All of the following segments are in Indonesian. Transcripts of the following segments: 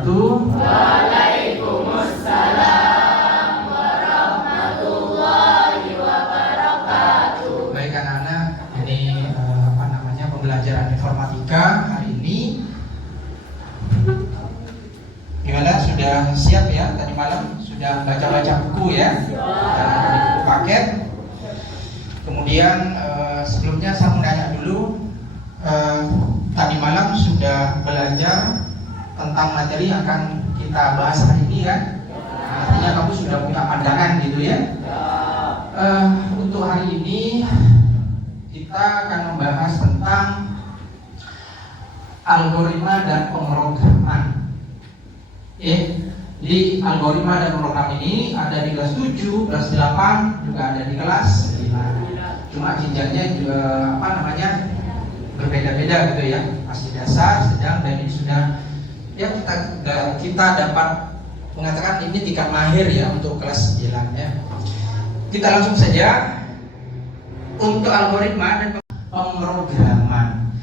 wabarakatuh. Waalaikumsalam warahmatullahi wabarakatuh. Baik anak-anak, ini pembelajaran informatika hari ini. Gimana, sudah siap ya? Tadi malam sudah baca-baca buku ya? Dan buku paket. Kemudian sebelumnya saya mau nanya dulu, tadi malam sudah belajar tentang materi yang akan kita bahas hari ini kan? Artinya kamu sudah punya pandangan gitu ya? Untuk hari ini kita akan membahas tentang algoritma dan pemrograman. Jadi algoritma dan program ini ada di kelas 7, kelas 8, juga ada di kelas 9. Cuma jenjangnya juga berbeda-beda gitu ya. Masih dasar, sedang, dan ini sudah ya kita dapat mengatakan ini tingkat mahir ya untuk kelas 9 ya. Kita langsung saja untuk algoritma dan pemrograman.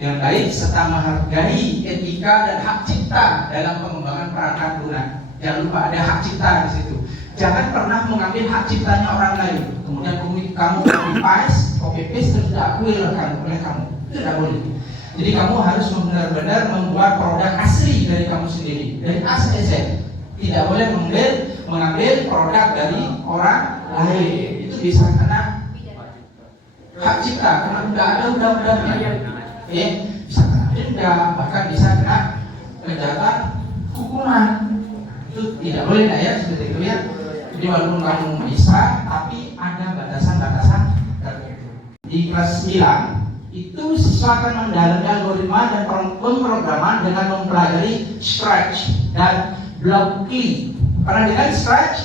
Yang baik serta menghargai etika dan hak cipta dalam pengembangan perangkat lunak. Jangan lupa ada hak cipta di situ. Jangan pernah mengambil hak ciptanya orang lain. Kemudian kamu copy paste terus diakui oleh kamu. Itu tidak boleh. Jadi kamu harus benar-benar membuat produk asli dari kamu sendiri, dari A sampai Z. Tidak boleh mengambil produk dari orang lain. Itu bisa kena hak cipta karena tidak ada undang-undangnya. Bisa kena denda, bahkan bisa kena kejahatan hukuman. Itu tidak boleh ya, seperti itu ya. Jadi walaupun kamu bisa, tapi ada batasan-batasan tertentu. Di kelas 9 itu siswa akan mendalami algoritma dan pemrograman dengan mempelajari Scratch dan Blockly. Pernah dengar Scratch?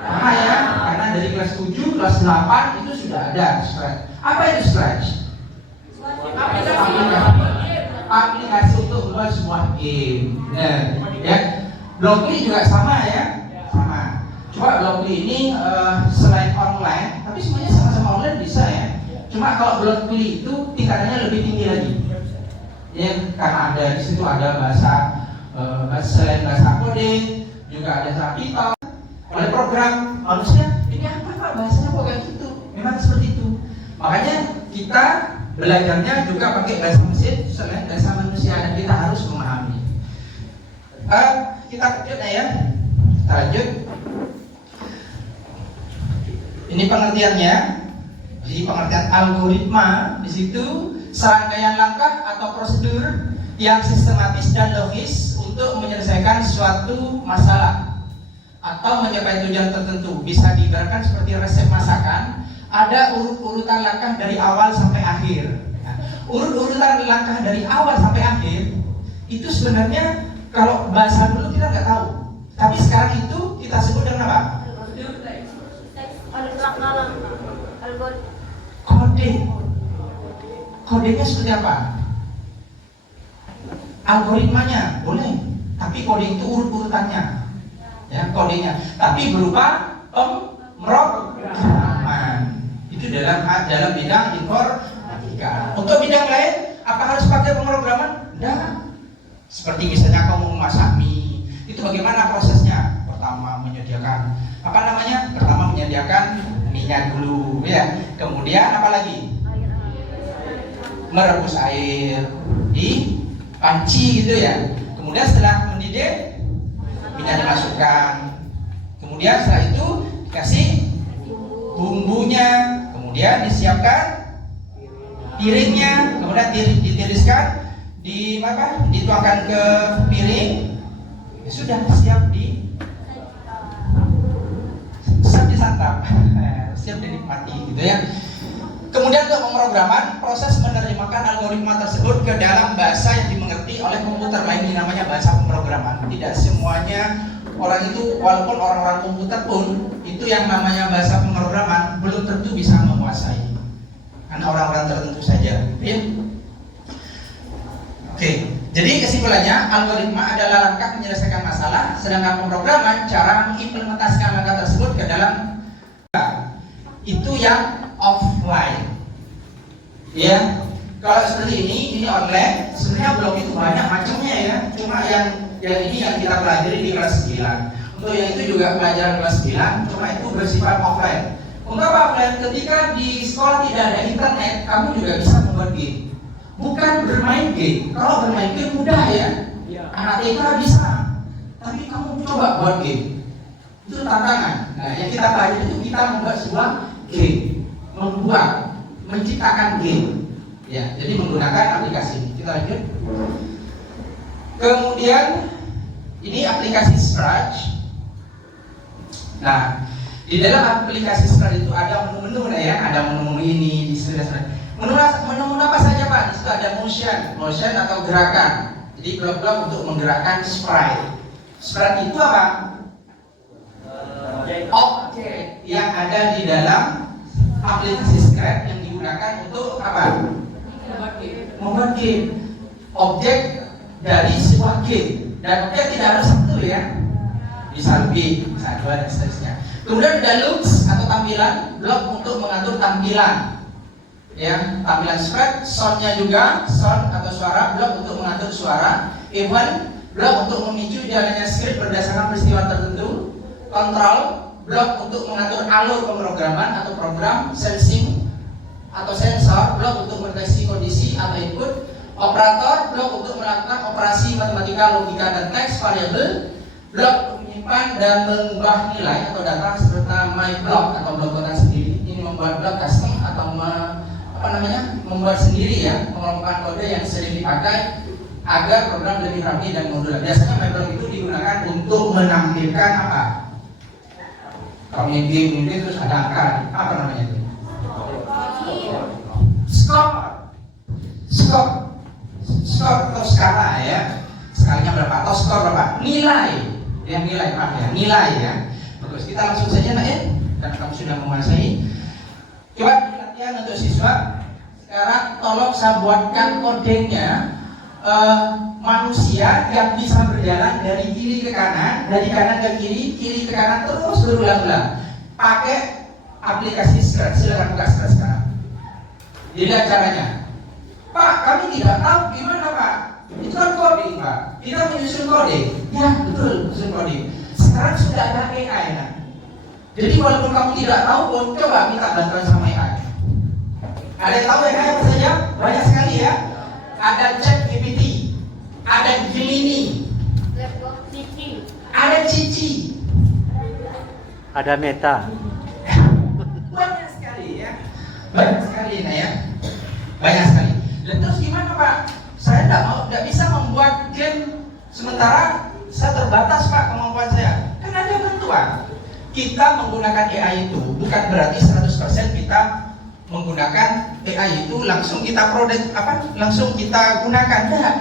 Pernah ya, karena dari kelas 7, kelas 8 itu sudah ada Scratch. Apa itu Scratch? Aplikasi untuk membuat sebuah game. Nah, ya. Blockly juga sama ya, sama. Coba Blockly ini selain online, tapi semuanya sama-sama online bisa ya. Cuma kalau Blockly itu tingkatannya lebih tinggi lagi. Ya, karena ada di situ ada bahasa selain bahasa coding, juga ada bahasa Python. Oleh program manusia, ini apa Pak bahasanya kok kayak gitu? Memang seperti itu. Makanya kita belajarnya juga pakai bahasa mesin selain bahasa manusia dan kita harus memahami. Kita lanjut ya. Kita lanjut. Ini pengertiannya. Jadi pengertian algoritma di situ serangkaian langkah atau prosedur yang sistematis dan logis untuk menyelesaikan suatu masalah atau mencapai tujuan tertentu. Bisa diibaratkan seperti resep masakan. Ada urut-urutan langkah dari awal sampai akhir. Nah, urut-urutan langkah dari awal sampai akhir itu sebenarnya kalau bahasa dulu kita nggak tahu. Tapi sekarang itu kita sebut dengan apa? Kode. Kodenya seperti apa? Algoritmanya boleh, tapi kode itu urut-urutannya. Ya, kodenya. Tapi berupa pemrograman. Itu dalam bidang informatika. Untuk bidang lain, apa harus pakai pemrograman? Tidak. Seperti misalnya kamu memasak mie, itu bagaimana prosesnya? Pertama menyediakan Pertama menyediakan minyak dulu, ya. Kemudian apa lagi? Merebus air di panci gitu ya. Kemudian setelah mendidih, minyak dimasukkan. Kemudian setelah itu dikasih bumbunya, kemudian disiapkan piringnya, kemudian ditiriskan, dituangkan ke piring, sudah siap disantap, siap dinikmati gitu ya. Kemudian untuk pemrograman, proses menerjemahkan algoritma tersebut ke dalam bahasa yang dimengerti oleh komputer, lain namanya bahasa pemrograman. Tidak semuanya orang itu, walaupun orang-orang komputer pun itu yang namanya bahasa pemrograman belum tentu bisa menguasai, karena orang-orang tertentu saja. Ya? Oke, jadi kesimpulannya algoritma adalah langkah menyelesaikan masalah, sedangkan pemrograman cara mengimplementasikan langkah tersebut ke dalam itu yang offline. Ya, kalau seperti ini online, sebenarnya blog itu banyak macamnya ya. Cuma yang Yang ini yang kita pelajari di kelas 9. Untuk yang itu juga pelajaran kelas 9, cuma itu bersifat offline. Untuk apa offline? Ketika di sekolah tidak ada internet, kamu juga bisa membuat game. Bukan bermain game. Kalau bermain game mudah ya. Anak TK bisa. Tapi kamu coba buat game. Itu tantangan. Nah, yang kita pelajari itu kita membuat sebuah game. Menciptakan game. Ya, jadi menggunakan aplikasi. Kita lanjut. Kemudian ini aplikasi Scratch. Nah, di dalam aplikasi Scratch itu ada menu-menu ya, ada menu-menu ini di sini. Menu apa saja Pak? Di situ ada motion atau gerakan. Jadi blok-blok untuk menggerakkan sprite. Sprite itu apa? Objek yang ada di dalam aplikasi Scratch yang digunakan untuk apa? Membuat game. Objek dari sebuah game, dan objek tidak harus satu ya, bisa lebih, bisa dua dan seterusnya. Kemudian ada looks atau tampilan, blok untuk mengatur tampilan, ya, tampilan spread, soundnya juga, sound atau suara, blok untuk mengatur suara, event, blok untuk memicu jalannya script berdasarkan peristiwa tertentu, control, blok untuk mengatur alur pemrograman atau program, sensing atau sensor, blok untuk mendeteksi kondisi atau input, operator, blok untuk melakukan operasi matematika, logika, dan teks, variabel, blok untuk menyimpan dan mengubah nilai atau data serta my block atau blok kota sendiri. Ini membuat blok custom atau membuat sendiri ya, mengelompokkan kode yang sering dipakai agar program lebih rapi dan modular. Biasanya my block itu digunakan untuk menampilkan apa? Kalau game terus ada angka, apa namanya itu? Skor atau skala ya, skalanya berapa atau skor berapa, nilai ya. Bagus, kita langsung saja nak ya, karena kamu sudah menguasai. Coba latihan untuk siswa. Sekarang tolong saya buatkan kodenya manusia yang bisa berjalan dari kiri ke kanan, dari kanan ke kiri, kiri ke kanan, terus berulang-ulang pakai aplikasi Scratch. Silakan buka Scratch sekarang. Dilihat caranya. Pak, kami tidak tahu gimana Pak. Itu kan coding Pak. Kita menyusun coding. Ya betul, menyusun coding. Sekarang sudah ada AI nah. Jadi walaupun kamu tidak tahu, coba minta bantuan sama AI. Ada yang tahu AI apa saja? Banyak sekali ya. Ada ChatGPT, ada Gemini, ada Cici, ada Meta. Banyak sekali ya. Banyak sekali nah ya. Banyak sekali. Dan terus gimana Pak? Saya tidak bisa membuat game sementara saya terbatas Pak kemampuan saya. Kan ada bantuan. Kita menggunakan AI itu bukan berarti 100% kita menggunakan AI itu langsung kita langsung kita gunakan. Tidak.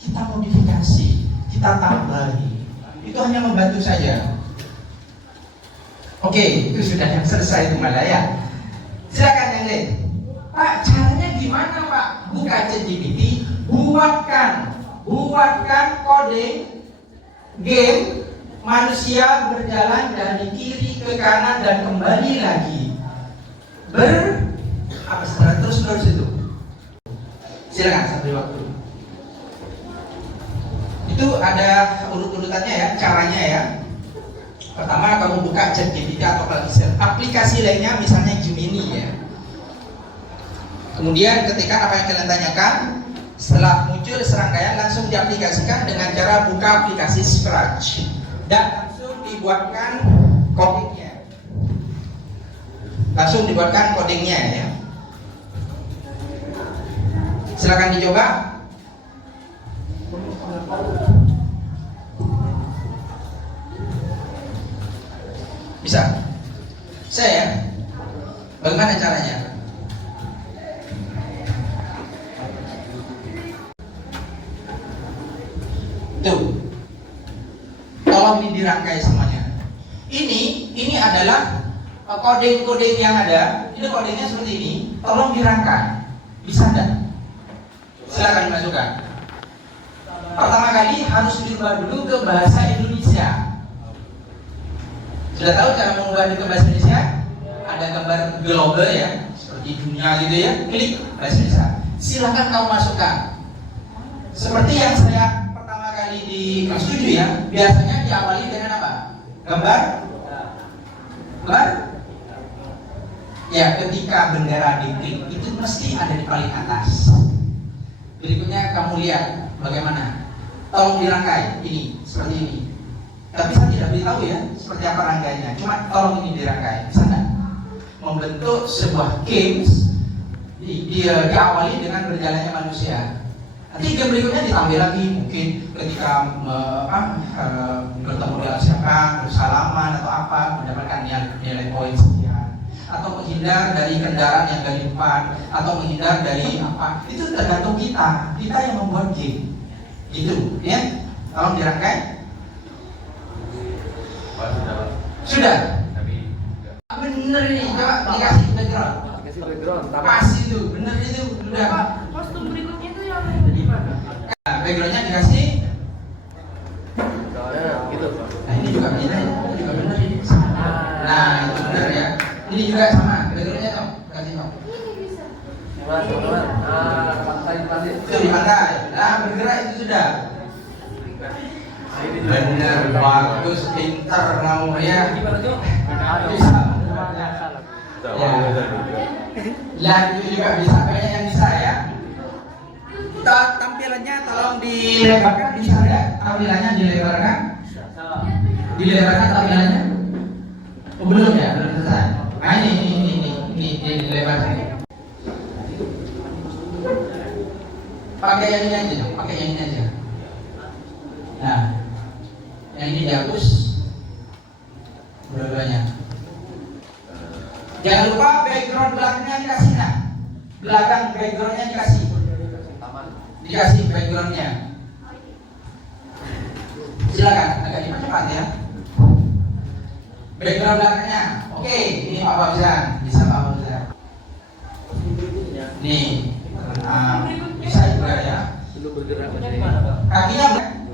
Kita modifikasi, kita tambahi. Itu hanya membantu saja. Oke, itu sudah yang selesai itu malah ya. Silakan yang lain. Pak, caranya gimana Pak? Buka ChatGPT, buatkan coding game manusia berjalan dari kiri ke kanan dan kembali lagi terus itu. Silakan sambil waktu. Itu ada urut-urutannya ya, caranya ya. Pertama kamu buka ChatGPT atau aplikasi lainnya, misalnya Gemini ya. Kemudian ketika apa yang kalian tanyakan, setelah muncul serangkaian langsung diaplikasikan dengan cara buka aplikasi Scratch dan langsung dibuatkan codingnya. Ya. Silakan dicoba. Bisa? Saya. Bagaimana caranya? Tuh, tolong ini dirangkai semuanya. Ini adalah kode-kode yang ada. Ini kodenya seperti ini. Tolong dirangkai. Bisa enggak? Silakan dimasukkan. Pertama kali harus dirubah dulu ke bahasa Indonesia. Sudah tahu cara mengubah ke bahasa Indonesia? Ada gambar global ya, seperti dunia gitu ya. Klik bahasa Indonesia. Silakan kamu masukkan. Seperti yang saya kali di kelas 7 ya, biasanya diawali dengan apa? Gambar? Gambar? Ya, ketika bendera diklik itu mesti ada di paling atas. Berikutnya kamu lihat bagaimana. Tolong dirangkai ini, seperti ini. Tapi saya tidak beritahu ya, seperti apa rangkainya. Cuma tolong ini dirangkai. Bisa nggak? Membentuk sebuah games diawali dengan berjalannya manusia. Nanti game berikutnya ditambah lagi, mungkin ketika bertemu dengan siapa, bersalaman atau apa, mendapatkan nilai poin sekian, atau menghindar dari kendaraan yang dari depan, atau menghindar dari apa, itu tergantung kita yang membuat game, gitu, ya. Tolong dirangkai. Sudah. Bener ini, coba dikasih background. Pas itu, bener itu, udah. Kostum berikutnya itu yang di mana? Nah, backgroundnya dikasih. Gitu. Nah ini juga bener, ini juga bener ini. Nah itu bener ya. Ini juga sama, backgroundnya dong, kasih dong. Ini bisa. Itu di pantai. Nah bergerak itu sudah. Bener, bagus, pintar kamu ya. Bisa. Ya. Lah itu juga bisa, banyak yang bisa ya. Tampilannya tolong dilebarkan, bisa ya? Tampilannya dilebarkan. Dilebarkan tampilannya. Oh, belum ya, belum selesai. Nah ini dilebarkan. Pakai yang ini aja, pakai yang ini aja. Nah, yang ini dihapus. Dua-duanya. Jangan lupa background belakangnya dikasih nah. Belakang backgroundnya dikasih. Dikasih backgroundnya. Silakan agak cepat ya. Background belakangnya. Oke, ini Pak Fauzan. Bisa Pak Fauzan. Nih, bisa juga ya. Belum bergerak.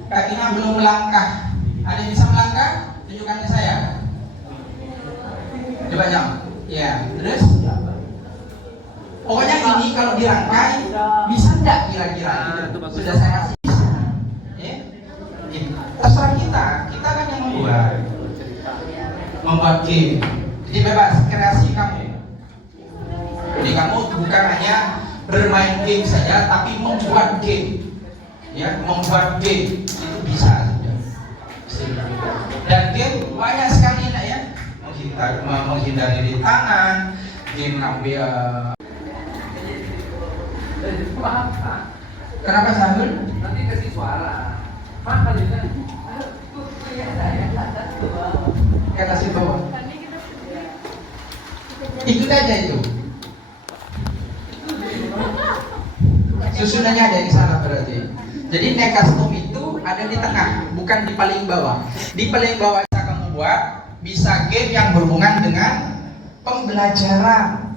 Kakinya belum melangkah. Ada yang bisa melangkah? Tunjukkan ke saya. Coba jam. Ya, terus. Pokoknya ini kalau dirangkai bisa enggak kira-kira? Sudah saya kasih. Ya. Terserah kita kan yang membuat game. Jadi bebas kreasi kamu. Jadi kamu bukan hanya bermain game saja, tapi membuat game. Ya, membuat game itu bisa. Dan game banyak sekali nak ya. Menghindari di tangan, game ngambil. Kenapa Sahul? Nanti kasih suara. Makan juga. Kita kasih bawah. Ikut aja itu. Susunannya ada di sana berarti. Jadi nekastum itu ada di tengah, bukan di paling bawah. Di paling bawah bisa kamu buat, bisa game yang berhubungan dengan pembelajaran.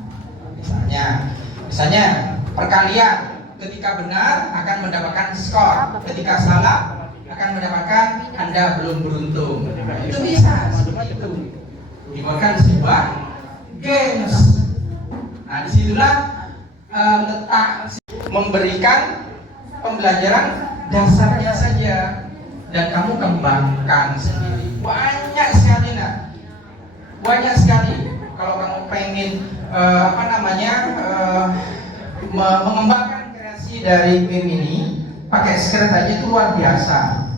Misalnya perkalian. Ketika benar akan mendapatkan skor, ketika salah akan mendapatkan Anda belum beruntung. Itu bisa seperti itu. Dibuatkan sebuah games. Nah disitulah letak memberikan pembelajaran dasarnya saja dan kamu kembangkan sendiri. Banyak sekali nak, banyak sekali. Kalau kamu pengen mengembangkan dari game ini pakai script aja itu luar biasa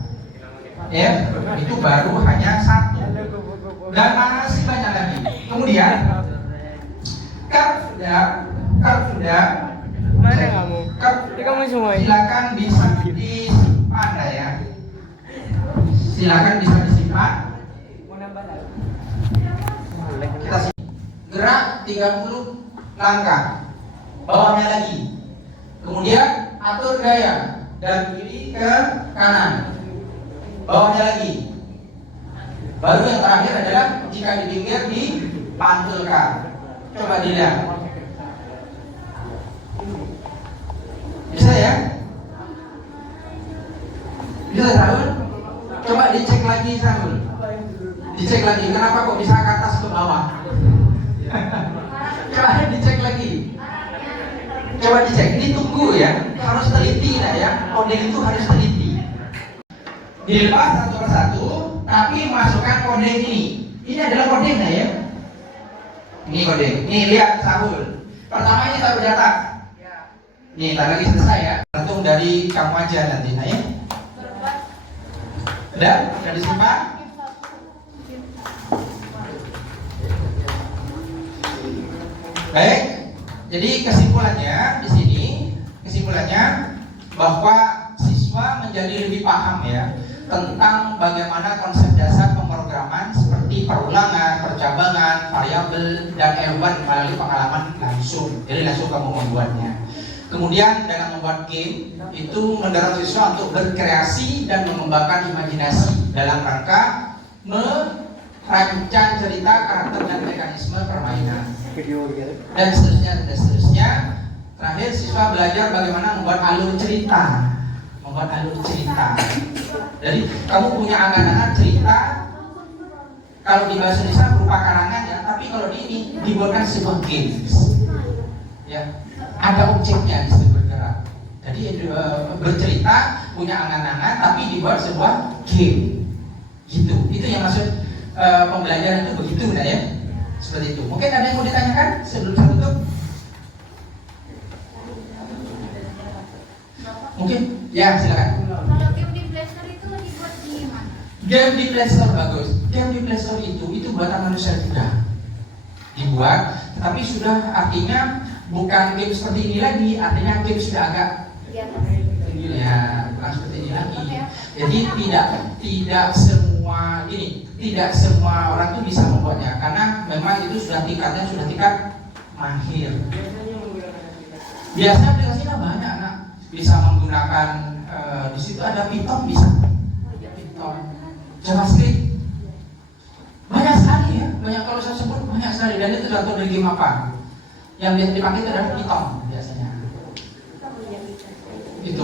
ya, itu baru hanya satu dan masih banyak lagi. Kemudian Mana kamu? Kamu semua. Silakan bisa disimpan ya, silakan bisa disimpan. Kita gerak 30 langkah, bawahnya lagi. Kemudian atur gaya dari kiri ke kanan, bawahnya lagi. Baru yang terakhir adalah jika di pinggir dipantulkan. Coba dilihat. Bisa ya? Bisa Saul? Coba dicek lagi Saul. Dicek lagi. Kenapa kok bisa ke atas ke bawah? Coba dicek lagi. Coba dicek, ini tunggu ya, harus teliti lah ya, model itu harus teliti. dilepas satu persatu, tapi masukkan kode ini. Ini adalah kodenya ya. Ini kode. Nih lihat Saul. Pertama ini taruh di atas. Nih, tak lagi selesai ya. Tergantung dari kamu aja nanti, nah ya. Udah disimpan? Baik. Jadi kesimpulannya di sini, bahwa siswa menjadi lebih paham ya tentang bagaimana konsep dasar pemrograman seperti perulangan, percabangan, variabel, dan L1 melalui pengalaman langsung. Jadi langsung kamu membuatnya. Kemudian dalam membuat game itu mendorong siswa untuk berkreasi dan mengembangkan imajinasi dalam rangka merancang cerita, karakter, dan mekanisme permainan. Dan seterusnya. Terakhir siswa belajar bagaimana membuat alur cerita. Jadi kamu punya angan-angan cerita. Kalau di bahasa Indonesia berupa karangan ya, tapi kalau di ini dibuatkan sebuah game. Ya, ada objeknya di situ bergerak. Jadi bercerita, punya angan-angan, tapi dibuat sebuah game. Gitu. Itu yang maksud pembelajaran itu begitu, nah ya. Seperti itu. Mungkin ada yang mau ditanyakan sebelum saya tutup? Mungkin? Ya, silakan. Kalau game di Play Store itu dibuat di mana? Game di Play Store bagus. Game di Play Store itu buatan manusia juga dibuat, tetapi sudah artinya bukan game seperti ini lagi, artinya game sudah agak ya bukan seperti ini lagi. Jadi tidak semua orang itu bisa membuatnya, karena memang itu sudah tingkat mahir. Biasanya aplikasinya banyak, nak. Bisa menggunakan di situ ada Python, bisa Python, JavaScript, banyak sekali ya, kalau saya sebut banyak sekali, dan itu tergantung dari game apa. Yang dipakai itu adalah Python biasanya. Itu